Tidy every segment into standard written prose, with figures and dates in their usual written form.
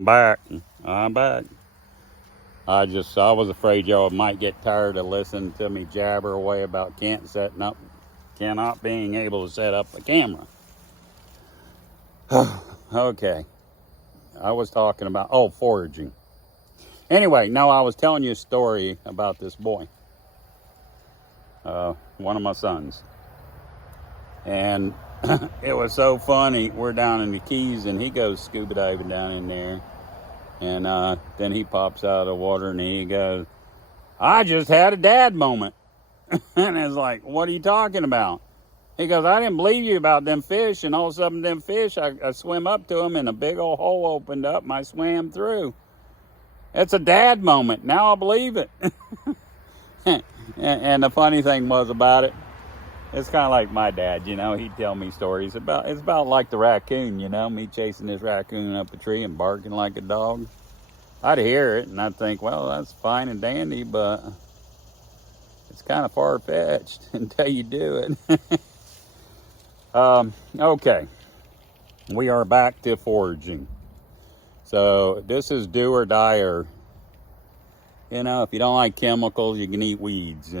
Back. I'm back. I was afraid y'all might get tired of listening to me jabber away about cannot being able to set up a camera. Okay. I was talking about, foraging. Anyway, no, I was telling you a story about this boy. One of my sons. And it was so funny. We're down in the Keys and he goes scuba diving down in there. And then he pops out of the water and he goes, I just had a dad moment. And it's like, what are you talking about? He goes, I didn't believe you about them fish. And all of a sudden, them fish, I swim up to them and a big old hole opened up and I swam through. It's a dad moment. Now I believe it. And the funny thing was about it, it's kind of like my dad, he'd tell me stories it's about like the raccoon, me chasing this raccoon up a tree and barking like a dog. I'd hear it and I'd think, well, that's fine and dandy, but it's kind of far-fetched until you do it. Okay, we are back to foraging. So this is do or die, or, if you don't like chemicals, you can eat weeds,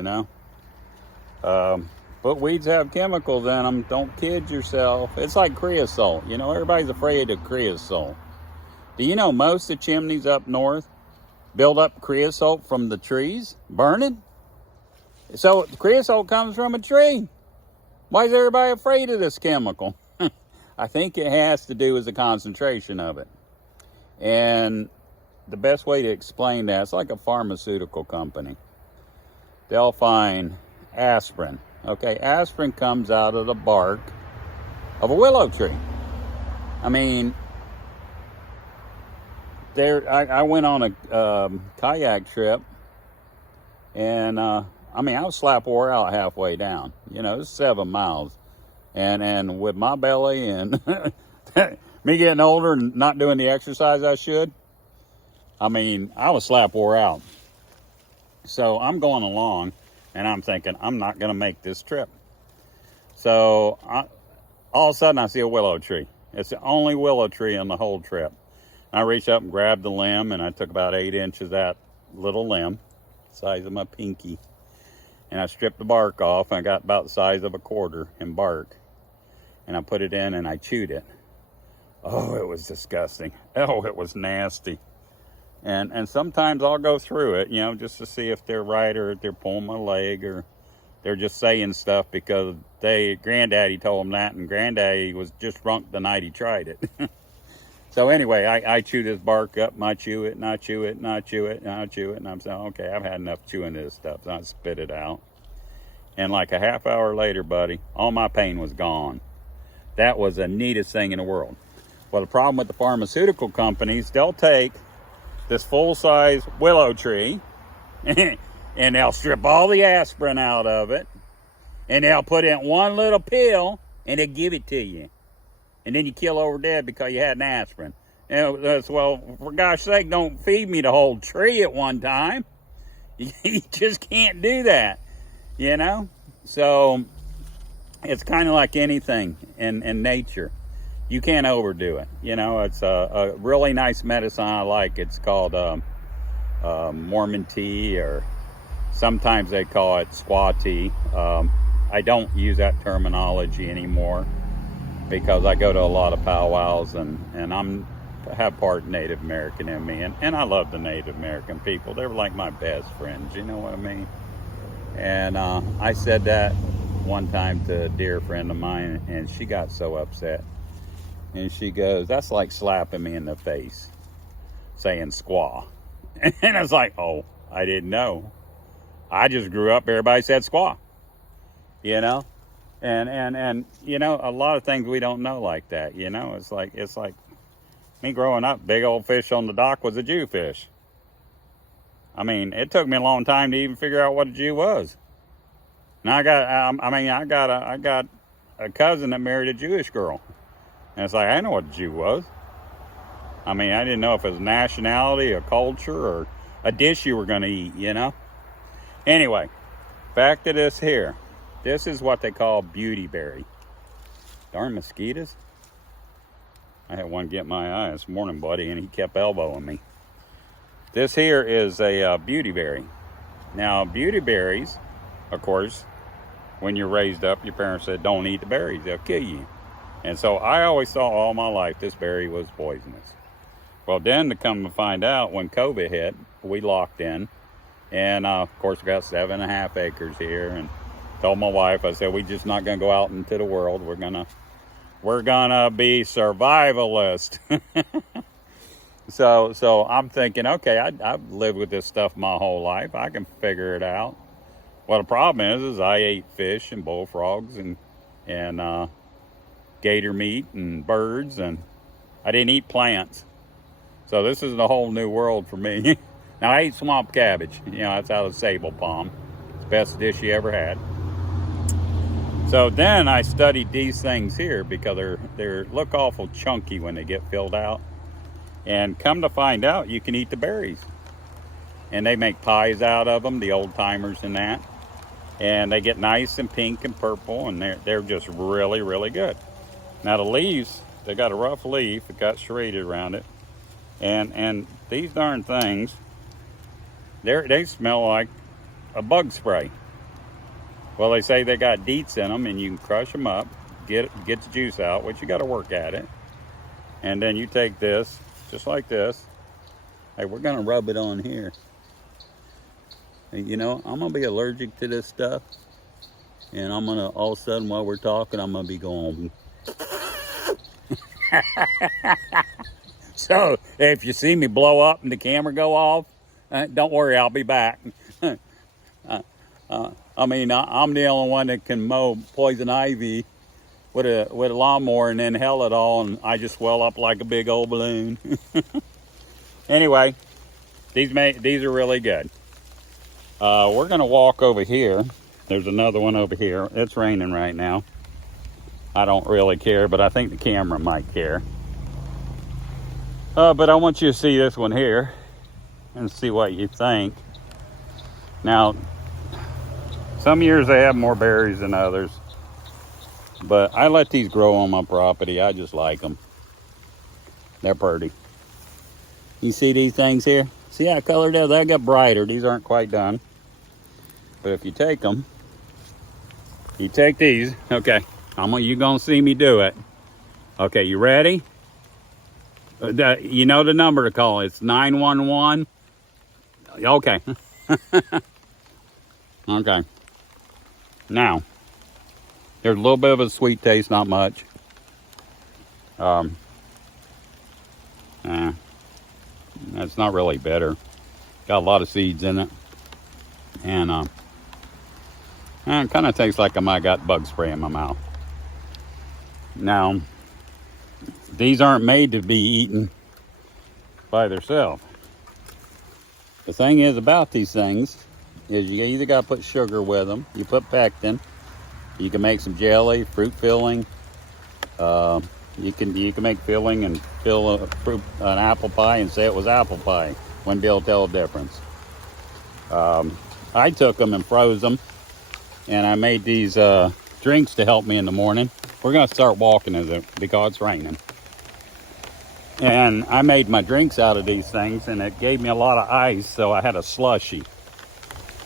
But weeds have chemicals in them. Don't kid yourself. It's like creosote. Everybody's afraid of creosote. Do you know most of the chimneys up north build up creosote from the trees burning? So creosote comes from a tree. Why is everybody afraid of this chemical? I think it has to do with the concentration of it. And the best way to explain that, it's like a pharmaceutical company. They'll find aspirin. Okay, aspirin comes out of the bark of a willow tree. I mean, I went on a kayak trip, and I was slap wore out halfway down. It's 7 miles, and with my belly and me getting older and not doing the exercise I should, I was slap wore out. So I'm going along, and I'm thinking, I'm not going to make this trip. So all of a sudden, I see a willow tree. It's the only willow tree on the whole trip. I reached up and grabbed the limb, and I took about 8 inches of that little limb, size of my pinky. And I stripped the bark off, and I got about the size of a quarter in bark. And I put it in, and I chewed it. Oh, it was disgusting. Oh, it was nasty. And sometimes I'll go through it, just to see if they're right or if they're pulling my leg or they're just saying stuff because Granddaddy told them that, and Granddaddy was just drunk the night he tried it. So anyway, I chew this bark up, and I chew it, and I chew it, and I chew it, and I chew it, and I'm saying, okay, I've had enough chewing this stuff, so I spit it out. And like a half hour later, buddy, all my pain was gone. That was the neatest thing in the world. Well, the problem with the pharmaceutical companies, they'll take this full-size willow tree, and they'll strip all the aspirin out of it, and they'll put in one little pill, and they'll give it to you. And then you kill over dead because you had an aspirin. Well, for gosh sake, don't feed me the whole tree at one time. You just can't do that, So it's kind of like anything in nature. You can't overdo it. It's a really nice medicine I like. It's called Mormon tea, or sometimes they call it squaw tea. I don't use that terminology anymore because I go to a lot of powwows and have part Native American in me. And I love the Native American people. They're like my best friends, you know what I mean? And I said that one time to a dear friend of mine, and she got so upset. And she goes, that's like slapping me in the face, saying squaw. And I was like, oh, I didn't know. I just grew up, everybody said squaw, And a lot of things we don't know like that, It's like me growing up, big old fish on the dock was a Jewfish. It took me a long time to even figure out what a Jew was. Now I got a cousin that married a Jewish girl. And it's like, I know what a Jew was. I didn't know if it was nationality, a culture, or a dish you were going to eat, Anyway, back to this here. This is what they call beauty berry. Darn mosquitoes. I had one get my eye this morning, buddy, and he kept elbowing me. This here is a beauty berry. Now, beauty berries, of course, when you're raised up, your parents said, don't eat the berries, they'll kill you. And so I always thought all my life this berry was poisonous. Well, then to come to find out, when COVID hit, we locked in. And of course, we got 7.5 acres here. And told my wife, I said, we're just not going to go out into the world. We're gonna be survivalist. So I'm thinking, okay, I've lived with this stuff my whole life. I can figure it out. Well, the problem is I ate fish and bullfrogs and gator meat and birds, and I didn't eat plants. So this is a whole new world for me. Now, I ate swamp cabbage. You know, that's out of sable palm. It's the best dish you ever had. So then I studied these things here because they look awful chunky when they get filled out. And come to find out, you can eat the berries. And they make pies out of them, the old timers and that. And they get nice and pink and purple, and they're just really, really good. Now the leaves, they got a rough leaf, it got serrated around it. And these darn things, they smell like a bug spray. Well, they say they got deets in them, and you can crush them up, get the juice out, which you got to work at it. And then you take this, just like this. Hey, we're going to rub it on here. And, you know, I'm going to be allergic to this stuff. And I'm going to, all of a sudden, while we're talking, I'm going to be going. So, if you see me blow up and the camera go off, don't worry, I'll be back. I mean, I'm the only one that can mow poison ivy with a lawnmower and then hell it all, and I just swell up like a big old balloon. Anyway, these are really good. We're gonna walk over here. There's another one over here. It's raining right now. I don't really care, but I think the camera might care. But I want you to see this one here and see what you think. Now, some years they have more berries than others, but I let these grow on my property. I just like them. They're pretty. You see these things here? See how colored they are? They got brighter. These aren't quite done. But if you take them, you take these. Okay, you're gonna see me do it. Okay, you ready? You know the number to call. It's 911. Okay. Okay. Now, there's a little bit of a sweet taste, not much. It's not really bitter. Got a lot of seeds in it. And it kind of tastes like I might got bug spray in my mouth. Now, these aren't made to be eaten by themselves. The thing is about these things is you either got to put sugar with them. You put pectin. You can make some jelly, fruit filling. You can make filling and fill an apple pie and say it was apple pie. Wouldn't be able to tell the difference. I took them and froze them, and I made these drinks to help me in the morning. We're gonna start walking because it's raining. And I made my drinks out of these things, and it gave me a lot of ice, so I had a slushy.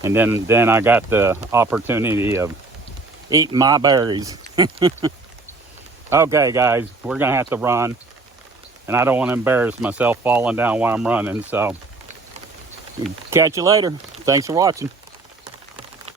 And then I got the opportunity of eating my berries. Okay, guys, we're gonna have to run, and I don't want to embarrass myself falling down while I'm running. So, catch you later. Thanks for watching.